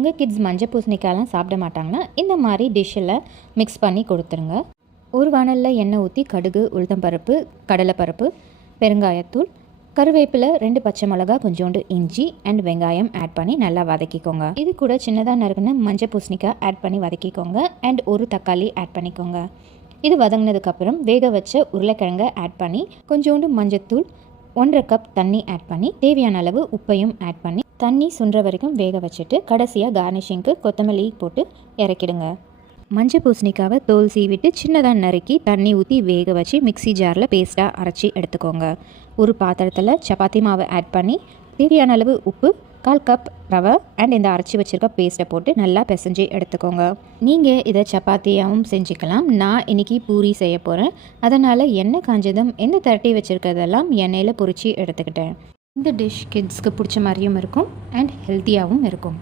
உங்கள் கிட்ஸ் மஞ்சள் பூசணிக்காயெல்லாம் சாப்பிட மாட்டாங்கன்னா இந்த மாதிரி டிஷ்ஷில் மிக்ஸ் பண்ணி கொடுத்துருங்க. ஒரு வானலில் எண்ணெய் ஊற்றி கடுகு, உளுத்தம்பருப்பு, கடலைப்பருப்பு, பெருங்காயத்தூள், கருவேப்பிலை, 2 பச்சை மிளகா, கொஞ்சோண்டு இஞ்சி அண்ட் வெங்காயம் ஆட் பண்ணி நல்லா வதக்கிக்கோங்க. இது கூட சின்னதாக நறுக்குன்னு மஞ்சள் பூசணிக்காய் ஆட் பண்ணி வதக்கிக்கோங்க. அண்ட் ஒரு தக்காளி ஆட் பண்ணிக்கோங்க. இது வதங்கினதுக்கப்புறம் வேக வச்ச உருளைக்கிழங்கை ஆட் பண்ணி கொஞ்சோண்டு மஞ்சத்தூள், 1.5 கப் தண்ணி ஆட் பண்ணி தேவையான அளவு உப்பையும் ஆட் பண்ணி தண்ணி சுண்டுற வரைக்கும் வேக வச்சுட்டு கடைசியாக கார்னிஷிங்க்கு கொத்தமல்லி போட்டு இறக்கிடுங்க. மஞ்சள் பூசணிக்காவை தோல் சீவிட்டு சின்னதாக நறுக்கி தண்ணி ஊற்றி வேக வச்சு மிக்ஸி ஜாரில் பேஸ்ட்டாக அரைச்சி எடுத்துக்கோங்க. ஒரு பாத்திரத்தில் சப்பாத்தி மாவை ஆட் பண்ணி தேவையான அளவு உப்பு, 1/4 கப் ரவை அண்ட் இந்த அரைச்சி வச்சுருக்க பேஸ்ட்டை போட்டு நல்லா பிசைஞ்சு எடுத்துக்கோங்க. நீங்கள் இதை சப்பாத்தியாகவும் செஞ்சுக்கலாம். நான் இன்றைக்கி பூரி செய்ய போகிறேன். அதனால் எண்ணெய் காஞ்சதும் இந்த திரட்டி வச்சுருக்கிறதெல்லாம் எண்ணெயில் பொரித்து எடுத்துக்கிட்டேன். இந்த டிஷ் கிட்ஸ்க்கு பிடிச்ச மாதிரியும் இருக்கும் அண்ட் ஹெல்த்தியாகவும் இருக்கும்.